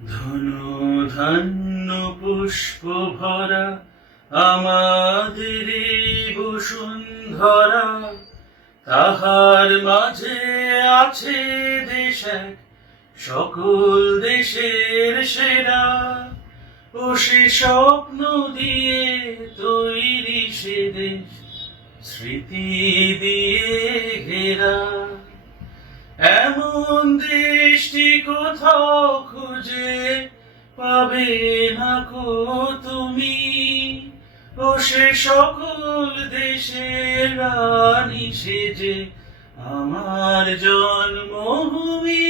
ধনু ধান্য পুষ্প ভরা আমাদের বসুন্ধরা, তাহার মাঝে আছে দেশ এক, সকল দেশের সেরা। ও সে স্বপ্ন দিয়ে তৈরি সে দেশ, স্মৃতি দিয়ে ঘেরা। এমন দেশটি কোথাও খুঁজে পাবে না কো তুমি। ও সে সকল দেশের রানী সেজে আমার জন্মভূমি,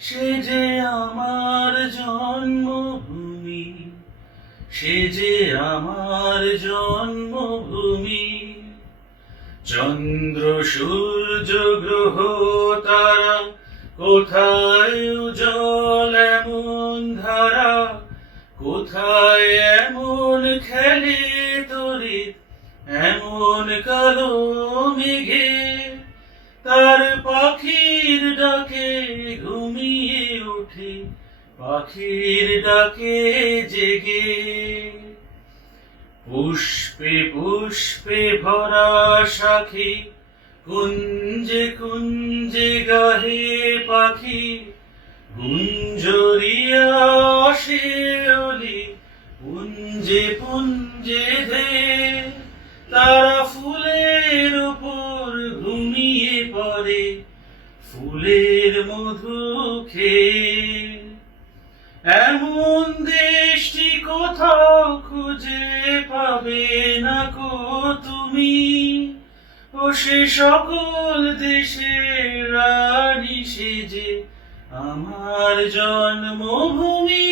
সে যে আমার জন্মভূমি, সে যে আমার জন্মভূমি। চন্দ্র সূর্য গ্রহ তারা কোথায় উজ্জ্বল এমন ধারা, কোথায় এমন খেলে তড়িৎ এমন কালো মেঘে। তার পাখির ডাকে ঘুমিয়ে ওঠে, পাখির ডাকে জেগে। পুষ্পে পুষ্পে ভরা শাখি, কুঞ্জে কুঞ্জে গাহে পাখি। গুঞ্জরিয়া আসে অলি, পুঞ্জে পুঞ্জে ধে। তারা ফুলের উপর ঘুমিয়ে পড়ে, ফুলের মধু খেয়ে। এমন দেশটি কোথাও খুঁজে পাবে না কো তুমি। ও সে সকল দেশের রানী সেজে আমার জন্মভূমি,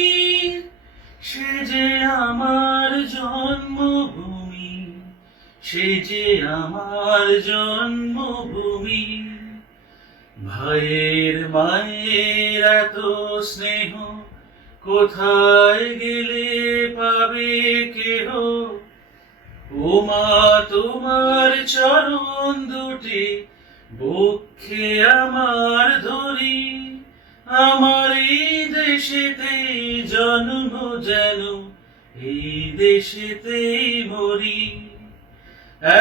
সে যে আমার জন্মভূমি, সে যে আমার জন্মভূমি। ভাইয়ের মায়ের এত স্নেহ কোথায় গেলে পাবে কেহ। ও মা তোমার চরণ দুটি বক্ষে আমার ধরি। আমার এই দেশেতেই জন্ম যেন এই দেশেতেই মরি।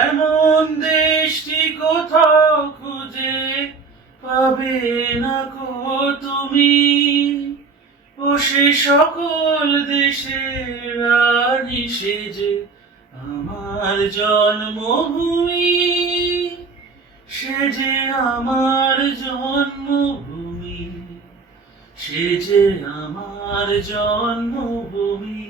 এমন দেশটি কোথাও খুঁজে পাবে না কো তুমি। ও সে সকল দেশের রানী সেজে আমার জন্মভূমি, সে যে আমার জন্মভূমি, সে যে আমার জন্মভূমি।